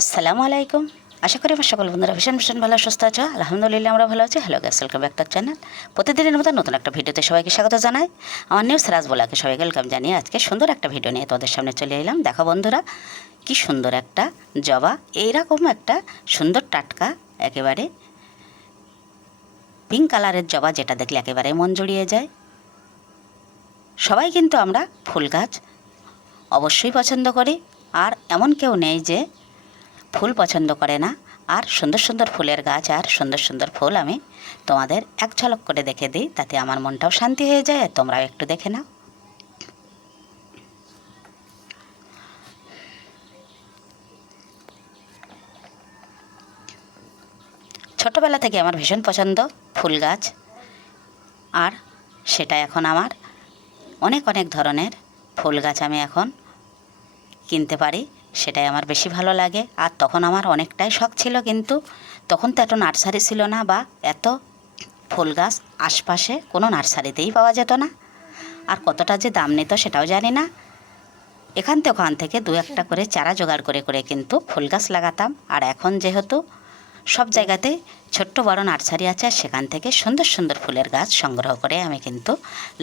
আসসালামু আলাইকুম। আশা করি আমার সকল বন্ধুরা ভীষণ ভীষণ ভালো সুস্থ আছো। আলহামদুলিল্লাহ আমরা ভালো আছি। Hello guys, welcome back to channel. প্রতিদিনের মতো নতুন একটা ভিডিওতে সবাইকে স্বাগত জানাই। আমার নিউজ রাজ বলাকে সবাইকে ওয়েলকাম জানিয়ে আজকে সুন্দর একটা ভিডিও নিয়ে তোমাদের সামনে চলে এলাম। দেখো বন্ধুরা, কি সুন্দর একটা জবা, এইরকম একটা সুন্দর টাটকা একেবারে পিঙ্ক কালারের জবা, যেটা দেখলে একেবারে মন জুড়িয়ে যায়। সবাই কিন্তু আমরা ফুল গাছ অবশ্যই পছন্দ করি, আর এমন কেউ নেই যে ফুল পছন্দ করে না। আর সুন্দর সুন্দর ফুলের গাছ আর সুন্দর সুন্দর ফুল আমি তোমাদের এক ঝলক করে দেখে দিই, তাতে আমার মনটাও শান্তি হয়ে যায়। আর তোমরাও একটু দেখে নাও। ছোটোবেলা থেকে আমার ভীষণ পছন্দ ফুল গাছ, আর সেটা এখন আমার অনেক অনেক ধরনের ফুল গাছ আমি এখন কিনতে পারি, সেটাই আমার বেশি ভালো লাগে। আর তখন আমার অনেকটাই শখ ছিল, কিন্তু তখন তো এত নার্সারি ছিল না, বা এত ফুল গাছ আশপাশে কোনো নার্সারিতেই পাওয়া যেত না। আর কতটা যে দাম নিত সেটাও জানি না। ওখান থেকে দু একটা করে চারা জোগাড় করে করে কিন্তু ফুল গাছ লাগাতাম। আর এখন যেহেতু সব জায়গাতে ছোট্ট বড় নার্সারি আছে, আর সেখান থেকে সুন্দর সুন্দর ফুলের গাছ সংগ্রহ করে আমি কিন্তু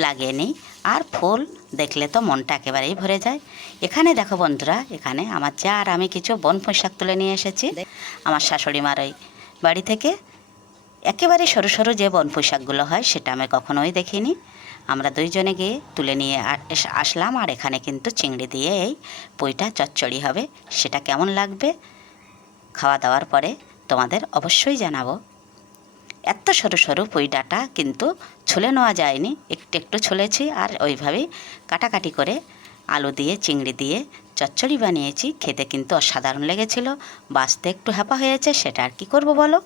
লাগিয়ে নিই। আর ফুল দেখলে তো মনটা একেবারেই ভরে যায়। এখানে দেখো বন্ধুরা, এখানে আমার যা আর আমি কিছু বনপুঁই শাক তুলে নিয়ে এসেছি আমার শাশুড়ি মার ওই বাড়ি থেকে। একেবারে সরু সরু যে বনপুঁই শাকগুলো হয়, সেটা আমি কখনোই দেখিনি। আমরা দুইজনে গিয়ে তুলে নিয়ে আসলাম। আর এখানে কিন্তু চিংড়ি দিয়ে এই পুঁইটা চচ্চড়ি হবে। সেটা কেমন লাগবে খাওয়া দাওয়ার পরে তোমাদের অবশ্যই জানাবো। এত সরু সরু পুঁই ডাঁটা কিন্তু ছুলে নেওয়া যায়নি, একটু একটু ছুলেছি। আর ওইভাবেই কাটাকাটি করে আলু দিয়ে চিংড়ি দিয়ে চচ্চড়ি বানিয়েছি। খেতে কিন্তু অসাধারণ লেগেছিল। বাঁচতে একটু হ্যাপা হয়েছে, সেটা আর কি করবো বলো।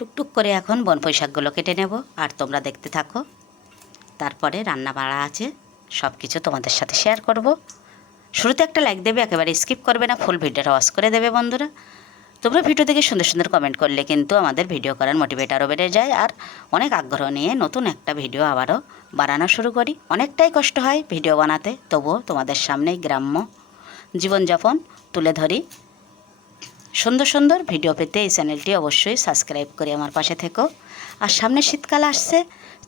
টুকটুক করে এখন বনপুঁই শাকগুলো কেটে নেব, আর তোমরা দেখতে থাকো। তারপরে রান্না বাড়া আছে, সব কিছু তোমাদের সাথে শেয়ার করব। শুরুতে একটা লাইক দেবে, একেবারে স্কিপ করবে না, ফুল ভিডিওটা ওয়াচ করে দেবে বন্ধুরা। তোমরা ভিডিও দেখে সুন্দর সুন্দর কমেন্ট করলে কিন্তু আমাদের ভিডিও করার মোটিভেট আরও বেড়ে যায়। আর অনেক আগ্রহ নিয়ে নতুন একটা ভিডিও আবারও বানানো শুরু করি। অনেকটাই কষ্ট হয় ভিডিও বানাতে, তবুও তোমাদের সামনেই গ্রাম্য জীবনযাপন তুলে ধরি। সুন্দর সুন্দর ভিডিও পেতে এই চ্যানেলটি অবশ্যই সাবস্ক্রাইব করে আমার পাশে থেকো। আর সামনে শীতকাল আসছে,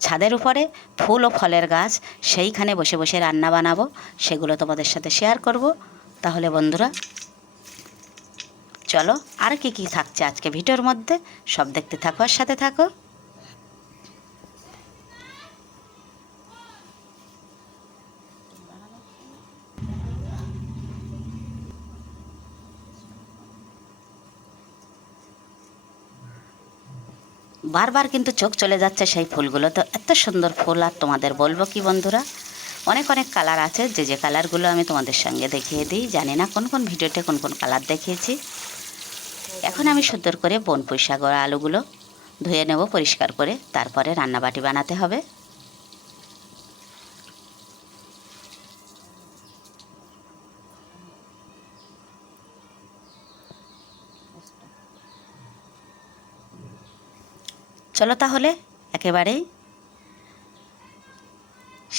ছাদের উপরে ফুল ও ফলের গাছ, সেইখানে বসে বসে রান্না বানাবো, সেগুলো তোমাদের সাথে শেয়ার করব। তাহলে বন্ধুরা চলো, আর কি কি থাকছে আজকে ভিডিওর মধ্যে সব দেখতে থাকো আর সাথে থাকো। বারবার কিন্তু চোখ চলে যাচ্ছে সেই ফুলগুলো, তো এত সুন্দর ফুল। আর তোমাদের বলবো কি বন্ধুরা, অনেক অনেক কালার আছে। যে যে কালারগুলো আমি তোমাদের সঙ্গে দেখিয়ে দিই, জানি না কোন কোন ভিডিওতে কোন কোন কালার দেখিয়েছি। এখন আমি সুন্দর করে বনপুঁই শাক আর আলুগুলো ধুয়ে নেব পরিষ্কার করে, তারপরে রান্নাবাটি বানাতে হবে। চলো তাহলে একেবারেই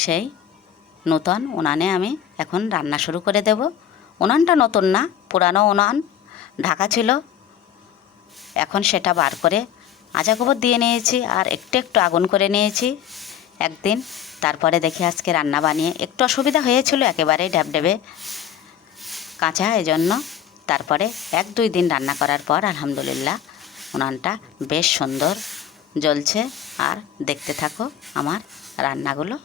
সেই নতুন উনানে আমি এখন রান্না শুরু করে দেব। উনানটা নতুন না, পুরানো উনান, ঢাকা ছিল। এখন সেটা বার করে আজা গোবর দিয়ে নিয়েছি, আর একটু একটু আগুন করে নিয়েছি একদিন। তারপরে দেখি আজকে রান্না বানিয়ে একটু অসুবিধা হয়েছিল, একেবারেই ড্যাবডেবে কাঁচা, এজন্য। তারপরে 1-2 দিন রান্না করার পর আলহামদুলিল্লাহ উনানটা বেশ সুন্দর জ্বলছে। আর দেখতে থাকো আমার রান্নাগুলো।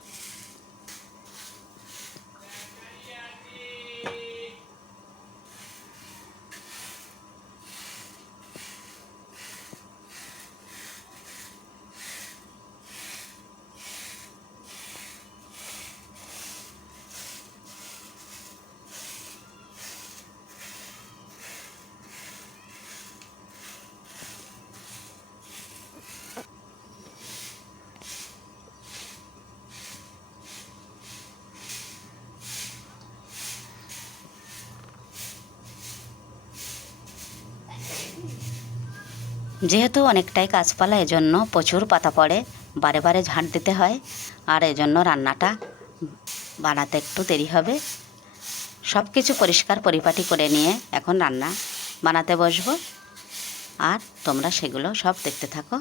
যেহেতু অনেকটাই গাছপালা, এজন্য প্রচুর পাতা পড়ে, বারে বারে ঝাঁট দিতে হয়, আর এজন্য রান্নাটা বানাতে একটু দেরি হবে। সব কিছু পরিষ্কার পরিপাটি করে নিয়ে এখন রান্না বানাতে বসবো, আর তোমরা সেগুলো সব দেখতে থাকো।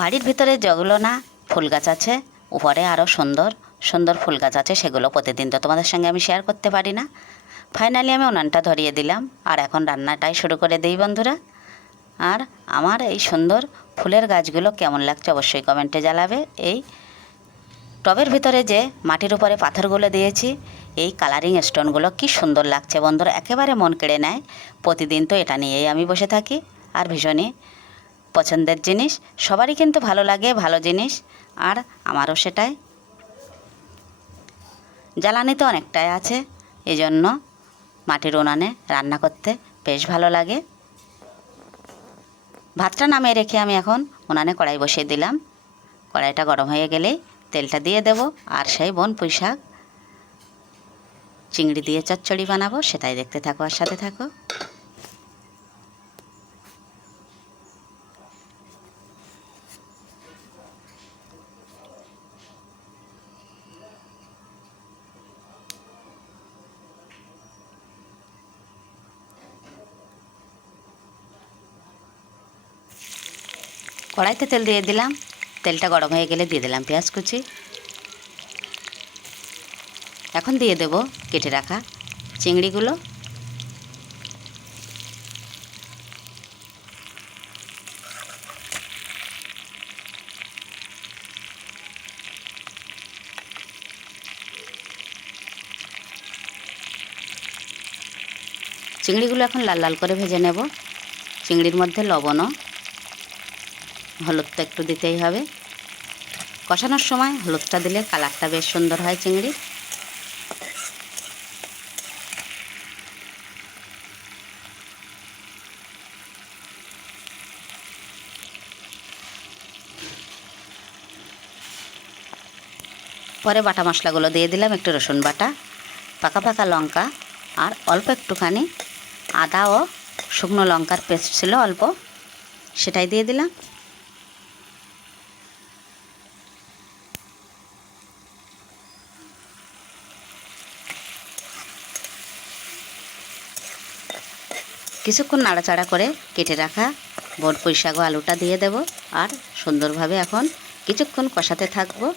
বাড়ির ভিতরে যেগুলো না ফুল গাছ আছে, উপরে আরও সুন্দর সুন্দর ফুল গাছ আছে, সেগুলো প্রতিদিন তো তোমাদের সঙ্গে আমি শেয়ার করতে পারি না। ফাইনালি আমি উনানটা ধরিয়ে দিলাম, আর এখন রান্নাটাই শুরু করে দিই বন্ধুরা। আর আমার এই সুন্দর ফুলের গাছগুলো কেমন লাগছে অবশ্যই কমেন্টে জানাবে। এই টবের ভিতরে যে মাটির উপরে পাথরগুলো দিয়েছি, এই কালারিং স্টোনগুলো কি সুন্দর লাগছে বন্ধুরা, একেবারে মন কেড়ে নেয়। প্রতিদিন তো এটা নিয়েই আমি বসে থাকি, আর ভীষণই পছন্দের জিনিস। সবারই কিন্তু ভালো লাগে ভালো জিনিস, আর আমারও সেটাই। জ্বালানি তো অনেকটাই আছে, এজন্য মাটির উনানে রান্না করতে বেশ ভালো লাগে। ভাতটা নামিয়ে রেখে আমি এখন উনানে কড়াই বসিয়ে দিলাম। কড়াইটা গরম হয়ে গেলেই তেলটা দিয়ে দেব, আর সেই পুঁই শাক চিংড়ি দিয়ে চচ্চড়ি বানাবো, সেটাই দেখতে থাকো আর সাথে থাকো। কড়াইতে তেল দিয়ে দিলাম, তেলটা গরম হয়ে গেলে দিয়ে দিলাম পেঁয়াজ কুচি। এখন দিয়ে দেব কেটে রাখা চিংড়িগুলো। চিংড়িগুলো এখন লাল লাল করে ভেজে নেব। চিংড়ির মধ্যে লবণও হলুদটা একটু দিতেই হবে। কষানোর সময় হলুদটা দিলে কালারটা বেশ সুন্দর হয় চিংড়ি। পরে বাটা মশলাগুলো দিয়ে দিলাম, একটু রসুন বাটা, পাকা পাকা লঙ্কা, আর অল্প একটুখানি আদা ও শুকনো লঙ্কার পেস্ট ছিল অল্প, সেটাই দিয়ে দিলাম। কিছুক্ষণ নাড়াচাড়া করে কেটে রাখা পুঁই শাক ও আলুটা দিয়ে দেব, আর সুন্দরভাবে এখন কিছুক্ষণ কষাতে থাকবো।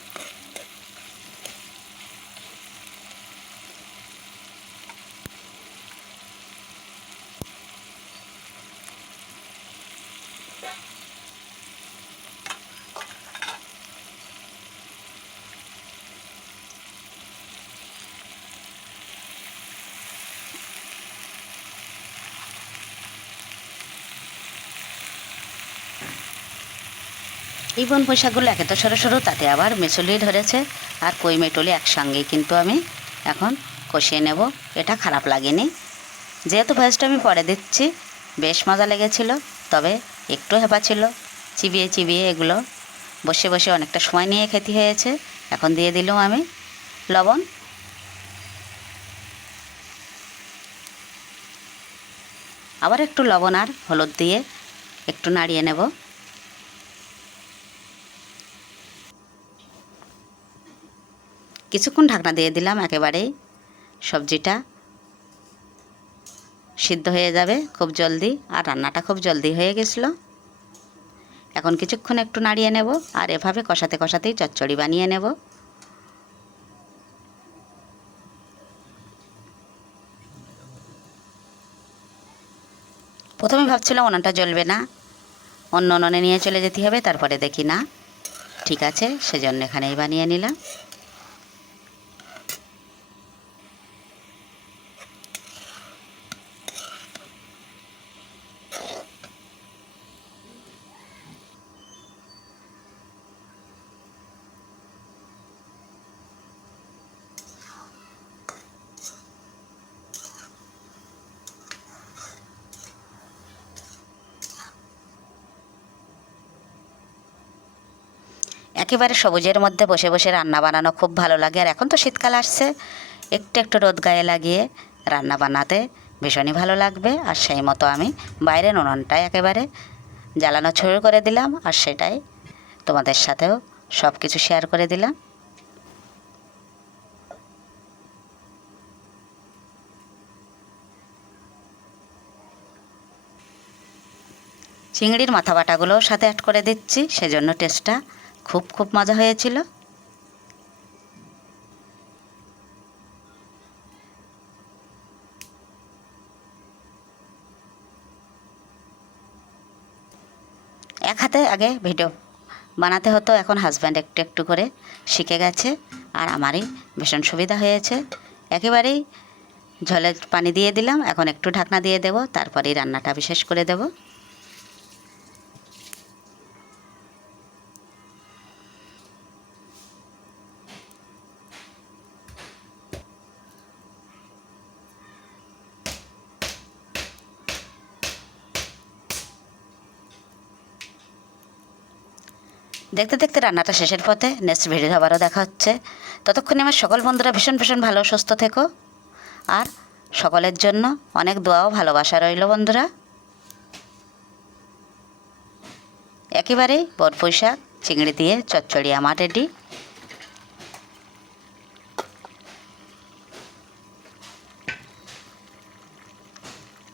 এই পুঁই শাকগুলো একে তো সরু সরু, তাতে আবার মেচুলি ধরেছে, আর কই মেটুলি একসঙ্গেই কিন্তু আমি এখন কষিয়ে নেব। এটা খারাপ লাগেনি, যেহেতু ভয়েসটা আমি পরে দিচ্ছি। বেশ মজা লেগেছিল, তবে একটু হেপা ছিল, চিবিয়ে চিবিয়ে এগুলো বসে বসে অনেকটা সময় নিয়ে খেতে হয়েছে। এখন দিয়ে দিলাম আমি লবণ। আবার একটু লবণ আর হলুদ দিয়ে একটু নাড়িয়ে নেব। কিছুক্ষণ ঢাকনা দিয়ে দিলাম, একেবারেই সবজিটা সিদ্ধ হয়ে যাবে খুব জলদি, আর রান্নাটা খুব জলদি হয়ে গেছিলো। এখন কিছুক্ষণ একটু নাড়িয়ে নেব, আর এভাবে কষাতে কষাতেই চচ্চড়ি বানিয়ে নেব। প্রথমে ভাবছিলাম উনানটা জ্বলবে না, অন্য উনানে নিয়ে চলে যেতে হবে, তারপরে দেখি না ঠিক আছে, সেজন্য এখানেই বানিয়ে নিলাম। একেবারে সবুজের মধ্যে বসে বসে রান্না বানানো খুব ভালো লাগে। আর এখন তো শীতকাল আসছে, একটু একটু রোদ গায়ে লাগিয়ে রান্না বানাতে ভীষণই ভালো লাগবে। আর সেই মতো আমি বাইরের উনুনটায় একেবারে জ্বালানো শুরু করে দিলাম, আর সেটাই তোমাদের সাথেও সব কিছু শেয়ার করে দিলাম। চিংড়ির মাথা বাটাগুলোও সাথে অ্যাড করে দিচ্ছি, সেজন্য টেস্টটা খুব খুব মজা হয়েছিল। এক হাতে আগে ভিডিও বানাতে হতো, এখন হাজব্যান্ড একটু একটু করে শিখে গেছে, আর আমারই ভীষণ সুবিধা হয়েছে। একেবারেই ঝোলের পানি দিয়ে দিলাম, এখন একটু ঢাকনা দিয়ে দেব, তারপরেই রান্নাটা বিশেষ করে দেব। দেখতে দেখতে রান্নাটা শেষের পথে। নেক্সট ভিডিও আবারও দেখা হচ্ছে। ততক্ষণে আমার সকল বন্ধুরা ভীষণ ভীষণ ভালো সুস্থ থেকো, আর সকলের জন্য অনেক দোয়া ও ভালোবাসা রইল বন্ধুরা। একেবারেই বরপুঁই শাক চিংড়ি দিয়ে চচ্চড়ি আমার রেডি।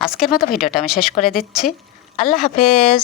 আজকের মতো ভিডিওটা আমি শেষ করে দিচ্ছি। আল্লাহ হাফেজ।